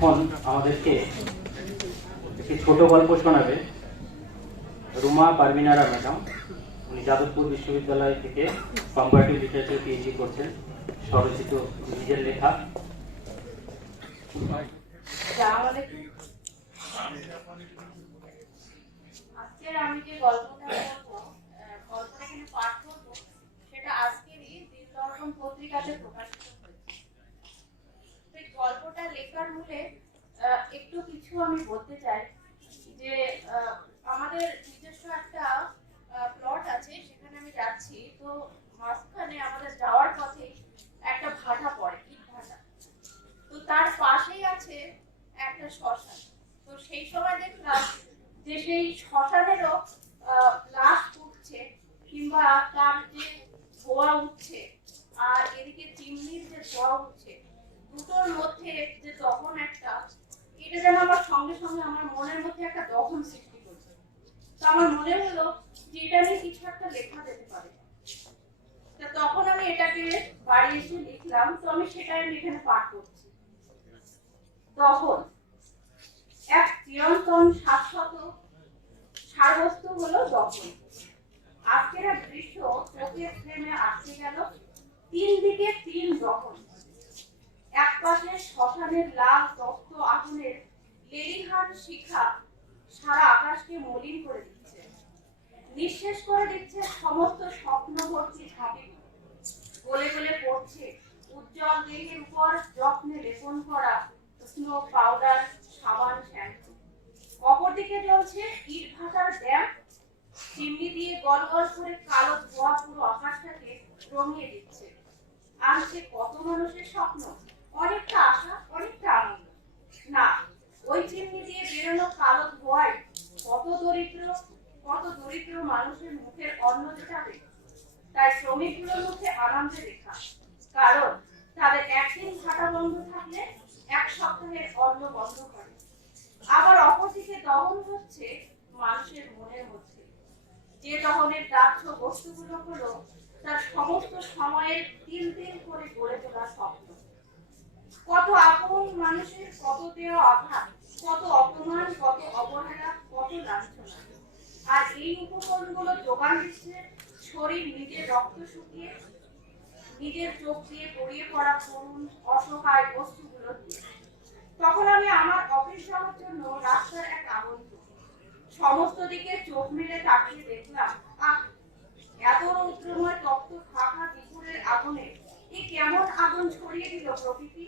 এখন আমাদেরকে একটি ছোট গল্প শোনাবে রুমা পারভিনারা ম্যাডাম। উনি যাদবপুর বিশ্ববিদ্যালয় থেকে কম্পারেটিভ লিটারেচার পিএইচডি করছেন, স্বরচিত নিজের লেখা। আজকের আমি যে গল্পটা বলবো, গল্পটা এখানে পাঠ করবো, সেটা আজকেরই দিনদর্পণ পত্রিকাতে প্রকাশিত হয়েছে। এই গল্পটা লেখার মূলে একটু কিছু আমি বলতে চাই যে আমাদের নিজস্ব একটা প্লট আছে, সেখানে আমি যাচ্ছি। তো মাঝখানে আমাদের যাওয়ার পথে একটা ভাটা পড়ে, ইট ভাটা। তো তার পাশেই আছে একটা শ্মশান। তো সেই সময় দেখলাম যে সেই শ্মশানেরও লাশ উঠছে, কিংবা তার যে ধোঁয়া উঠছে, আর এদিকে চিমনির যে ধোঁয়া উঠছে, দুটোর মধ্যে যে দহন একটা, এটা যেন আমার সঙ্গে সঙ্গে আমার মনের মধ্যে একটা দহন সৃষ্টি করছে। তো আমার মনে হলো যে এটা নিয়ে কিছু একটা লেখা যেতে পারে। তখন আমি এটাকে বাড়ি এসে লিখলাম। তো আমি সেটাই এখানে পাঠ করছি। দহন এক চিরন্তন শাশ্বত সারবস্তু হলো দহন। আজকের এক দৃশ্য চোখের ফ্রেমে আটকে গেল। তিন দিকে তিন দহন। এক পাশে শ্মশানের লাল তপ্ত আগুনের লেলিহান শিখা সারা আকাশকে মলিন করে দিচ্ছে, নিঃশেষ করে দিচ্ছে সমস্ত স্বপ্ন ভর্তি ঝাঁপি। গলে গলে পড়ছে উজ্জ্বল দেহের উপর যত্নে লেপন করা স্নো পাউডার, সাবান, শ্যাম্পু। অপরদিকে জ্বলছে ইট ভাটার ড্যাম। চিমনি দিয়ে গল গল করে কালো ধোঁয়া পুরো আকাশটাকে রঙিয়ে দিচ্ছে। আনছে কত মানুষের স্বপ্ন, অনেকটা আশা, অনেকটা আনন্দ। না, ওই চিমনি দিয়ে বেরোনো কালো ধোঁয়ায় কত দরিদ্র মানুষের মুখের অন্ন জোটাবে। তাই শ্রমিকগুলোর মুখে আনন্দের রেখা, কারণ তাদের একদিন ভাটা বন্ধ থাকলে এক সপ্তাহের অন্ন বন্ধ করে। আবার অপরদিকে দহন হচ্ছে মানুষের মনের মধ্যে। যে দহনের দাহ্য বস্তুগুলো হলো তার সমস্ত সময়ের তিল তিল করে গড়ে তোলা স্বপ্ন। কত আপন মানুষের কত দেওয়া আঘাত, কত অপমান, কত অবহেলা, কত লাঞ্ছনা। আর এই উপকরণগুলো যোগান দিচ্ছে শরীর নিজের রক্ত শুকিয়ে, নিজের চোখ দিয়ে গড়িয়ে পড়া করুণ অসহায় বস্তুগুলো দিয়ে। তখন আমি আমার অফিস যাওয়ার জন্য রাস্তার এক আগন্ত সমস্ত দিকে চোখ মেলে তাকিয়ে দেখলাম, এত রৌদ্রময় তপ্ত ফাঁকা দুপুরের আগুনে এ কেমন আগুন ছড়িয়ে দিল প্রকৃতি।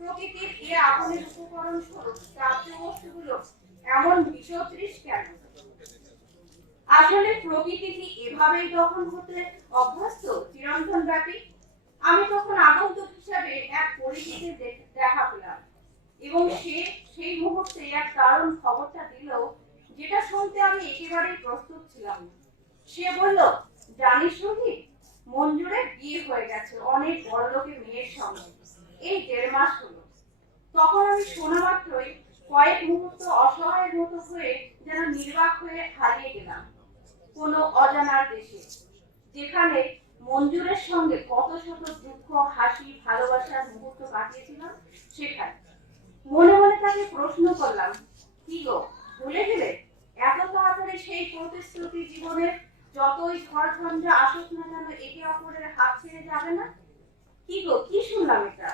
প্রকৃতির এ আগুনের উপকরণ স্বরূপ প্রাপ্য বস্তুগুলো এমন বিষদৃশ কেন? আসলে প্রকৃতি কি এভাবেই দহন হতে অভ্যস্ত চিরন্তন ব্যাপী? আমি তখন আগন্তুক হিসাবে এক পরিচিতির দেখা পেলাম, এবং সে সেই মুহূর্তে এক দারুণ খবরটা দিল, যেটা শুনতে আমি একেবারেই প্রস্তুত ছিলাম না। সে বলল, জানিস রোহিত, মঞ্জুরের বিয়ে হয়ে গেছে অনেক বড় লোকের মেয়ের সঙ্গে, এই 1.5 মাস হলো। তখন আমি শোনা মাত্রই কয়েক মুহূর্ত অসহায়ের মতো হয়ে যেন নির্বাক হয়ে হারিয়ে গেলাম কোনো অজানার দেশে, যেখানে মঞ্জুরের সঙ্গে কত শত দুঃখ, হাসি, ভালোবাসার মুহূর্ত কাটিয়েছিলাম। সেখানে মনে মনে তাকে প্রশ্ন করলাম, কি গো, ভুলে গেলে? এত তাড়াতাড়ি সেই প্রতিশ্রুতি জীবনের যতই ঝড় ঝঞ্ঝা আসুক না কেন একে অপরের হাত ছেড়ে যাবে না? কি গো, কি শুনলাম এটা?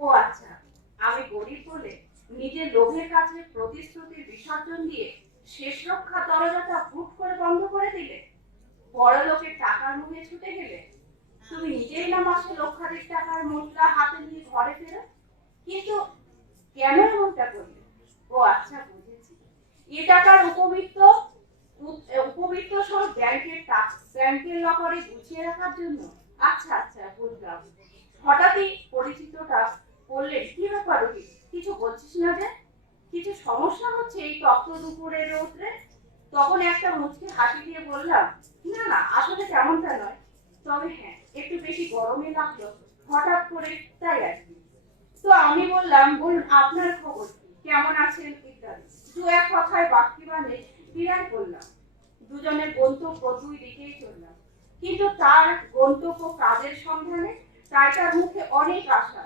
ও আচ্ছা, আমি গরিব বলে নিজের লোভের কাছে প্রতিশ্রুতির বিসর্জন দিয়ে শেষ রক্ষা দরজাটা ফুট করে বন্ধ করে দিলে? বড় লোকের টাকার মুখে ছুটে গেলে? তুমি নিজেই না মাসে লক্ষাধিক টাকার মুদ্রা হাতে নিয়ে ঘরে ফেরো, কিন্তু কেন এমনটা করলে? ও আচ্ছা, বুঝেছি, এ টাকার উপবৃত্ত সহ ব্যাংকের লকারে গুছিয়ে রাখার জন্য। আচ্ছা আচ্ছা, বুঝলাম। হঠাৎই পরিচিতটা বললেন, কি ব্যাপার রোহিত, কিছু বলছিস না যে? কিছু সমস্যা হচ্ছে এই তপ্ত দুপুরের রৌদ্রে? তখন একটা মুচকি হাসি দিয়ে বললাম, না না, আসলে তেমনটা নয়, তবে হ্যাঁ, একটু বেশি গরমে লাগলো হঠাৎ করে, তাই আর কি। তো আমি বললাম, বলুন আপনার খবর কি, কেমন আছেন ইত্যাদি। দু এক কথায় বাক্যি বাঁধে বিদায় করলাম। দুজনের গন্তব্য দুই দিকেই চললাম, কিন্তু তার গন্তব্য কাজের সন্ধানে, তাই তার মুখে অনেক আশা।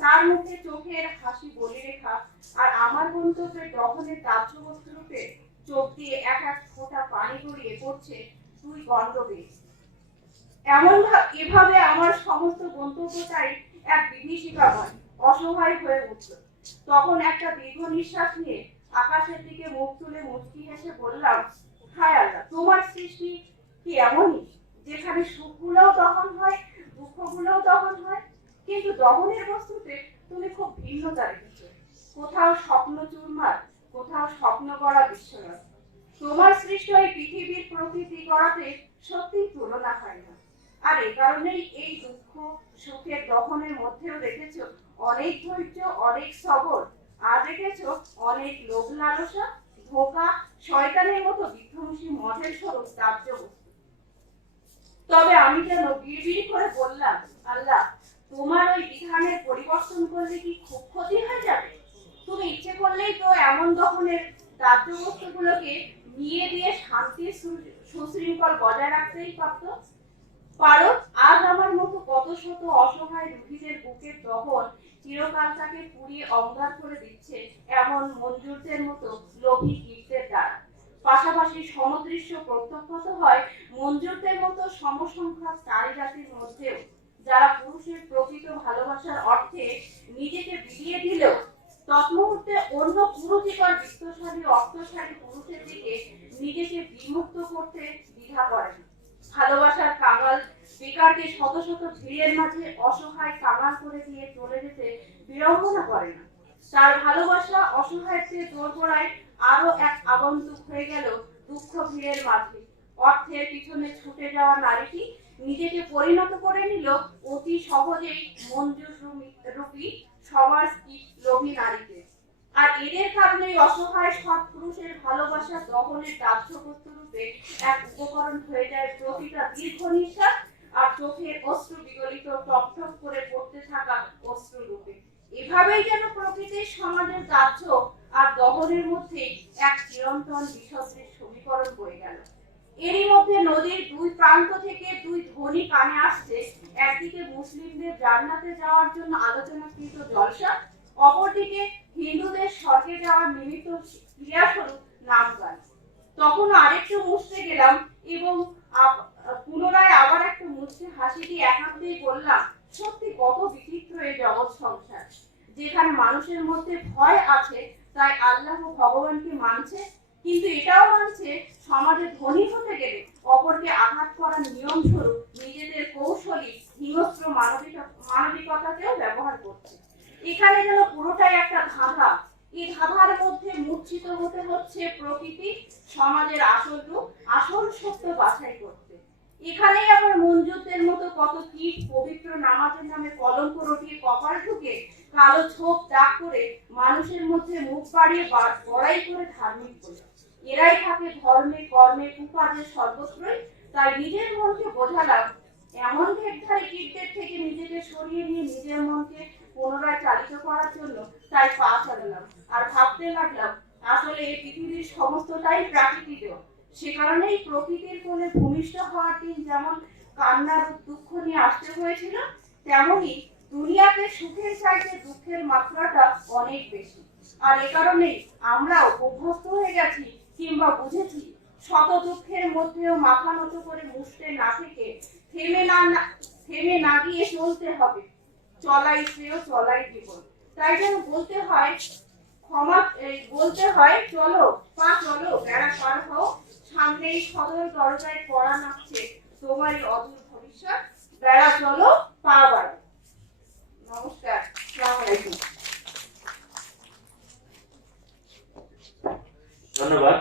তার মুখে চোখের হাসি বলি রেখা, আর আমার গন্তব্যের দহনের দাহ্য বস্তুরূপে চোখ দিয়ে এক এক ফোঁটা পানি গড়িয়ে পড়ছে তুই গন্ধবে। এভাবে আমার সমস্ত গন্তব্যটাই এক বিভীষিকাময়, অসহায় হয়ে উঠল। তখন একটা দীর্ঘ নিঃশ্বাস নিয়ে আকাশের দিকে মুখ তুলে মুচকি হেসে বললাম, হায় আল্লাহ, তোমার সৃষ্টি কি এমনই, যেখানে সুখগুলোও দহন হয়, দুঃখগুলোও দহন হয়, কিন্তু দহনের বস্তুতে তুমি খুব ভিন্নতা রেখেছো। কোথাও স্বপ্ন চুরমার, কোথাও স্বপ্ন গড়া বিশ্বরথ। তোমার সৃষ্ট এই পৃথিবীর প্রকৃতি গড়াতে সত্যিই তুলনা হয় না। আর এ কারণেই এই দুঃখ সুখের দহনের মধ্যেও রেখেছো অনেক ধৈর্য, অনেক সবর, আর রেখেছো অনেক লোভ লালসা, ধোঁকা, শয়তানের মতো বিধ্বংসী মদের স্বরূপ দাহ্য বস্তু। তবে আমি যেন বিড়বিড় করে বললাম, আল্লাহ, তোমার ওই বিধানের পরিবর্তন করলে কি খুব ক্ষতি হয়ে যাবে? তুমি ইচ্ছে করলেই তো এমন দহনের দাহ্য বস্তুগুলোকে নিয়ে দিয়ে শান্তির সুশৃঙ্খল বজায় রাখতেই পারো। আজ আমার মতো কত শত অসহায় রুগীদের বুকের দহন চিরকাল তাকে পুড়িয়ে অঙ্গার করে দিচ্ছে এমন মঞ্জুরদের মতো লোভী কীর্তের দ্বারা। পাশাপাশি সমদৃশ্য প্রত্যক্ষত হয় মঞ্জুরদের মতো সমসংখ্যক নারী জাতির মধ্যেও, যারা পুরুষের প্রকৃত ভালোবাসার অর্থে নিজেকে বিলিয়ে দিলেও তৎমুহূর্তে অন্য কুরুচিকর বিত্তশালী অর্থশালী পুরুষের দিকে নিজেকে বিমুক্ত করতে দ্বিধা করেন। ভালোবাসার কাঙাল বেকারকে শত শত ভিড়ের মাঝে অসহায় কাঙাল করে দিয়ে চলে যেতে বিড়ম্বনা করে না। তার ভালোবাসা অসহায়ত্বে দোরগোড়ায় আরো এক আগন্তুক হয়ে গেল দুঃখ ভিড়ের মাঝে। অর্থের পিছনে ছুটে যাওয়া নারীটি নিজেকে পরিণত করে নিল অতি সহজেই মঞ্জুর রূপী সমাজ লোভী নারীতে। আর এদের কারণেই অসহায় সৎ পুরুষের ভালোবাসা দহনের দাহ্য বস্তু রূপে এক উপকরণ হয়ে যায় প্রতিটা দীর্ঘ নিঃশ্বাস আর চোখের অশ্রু বিগলিত টপটপ করে পড়তে থাকা অশ্রু রূপে। এভাবেই যেন প্রকৃতির সমাজের দাহ্য আর দহনের মধ্যে এক চিরন্তন বিসদৃশ সমীকরণ বয়ে গেল। এরই মধ্যে নদীর দুই প্রান্ত থেকে দুই ধ্বনি কানে আসছে। একদিকে মুসলিমদের জান্নাতে যাওয়ার জন্য আলোচনাকৃত জলসা, অপরদিকে হিন্দুদের স্বর্গে যাওয়ার নিমিত্ত ক্রিয়াস্বরূপ নাম গান। তখন আরেকটু মুছতে গেলাম এবং পুনরায় আবার একটু মুছতে হাসি দিয়ে একান্তেই বললাম, সত্যি কত বিচিত্র এই জগৎ সংসার, যেখানে মানুষের মধ্যে ভয় আছে তাই আল্লাহ ভগবানকে মানছে, কিন্তু এটাও মানছে সমাজে ধনী হতে গেলে অপরকে আঘাত করার নিয়ম স্বরূপ নিজেদের কৌশলী হিংস্র মানবিকতাকেও ব্যবহার করছে। এখানে যেন পুরোটাই একটা ধাঁধা। এই ধাঁধার মধ্যে মূর্ছিত হতে হচ্ছে প্রকৃতি সমাজের আসল রূপ, আসল সত্য বাছাই করতে। এখানেই আবার মঞ্জুরদের মতো কত কীট পবিত্র নামাজের নামে কলঙ্ক রটিয়ে কপাল ঢুকে কালো ছোপ দাগ করে মানুষের মধ্যে মুখ বাড়িয়ে বড়াই করে ধার্মিক বলে। এরাই থাকে ধর্মে কর্মে কুকাজে সর্বত্রই। তাই নিজের মনকে বোঝালাম, এমন ভেদধারী কীটদের থেকে নিজেকে সরিয়ে নিয়ে নিজের মনকে পুনরায় চালিত করার জন্য তাই পা চালালাম আর ভাবতে লাগলাম, আসলে এই পৃথিবীর সমস্তটাই প্রাকৃতিক। সে কারণেই প্রকৃতির কোলে ভূমিষ্ঠ হওয়ার দিন যেমন কান্নার দুঃখ নিয়ে আসতে হয়েছিল, তেমনি দুনিয়াতে সুখের চাইতে দুঃখের মাত্রাটা অনেক বেশি। আর এ কারণেই আমরাও অভ্যস্ত হয়ে গেছি কিংবা বুঝেছি শত দুঃখের মধ্যেও মাথা নত করে মুছতে না থেকে থেমে না গিয়ে চলতে হবে। চলাই শ্রেয়, চলাই জীবন। তাই যেন বলতে হয় চলো পা চলো, বেড়া পার হও, সামনেই সদর দরজায় পড়া নাচছে তোমারই অদূর ভবিষ্যৎ, বেড়া চলো পা বাড়ো। নমস্কার, আসসালামু আলাইকুম। ধন্যবাদ।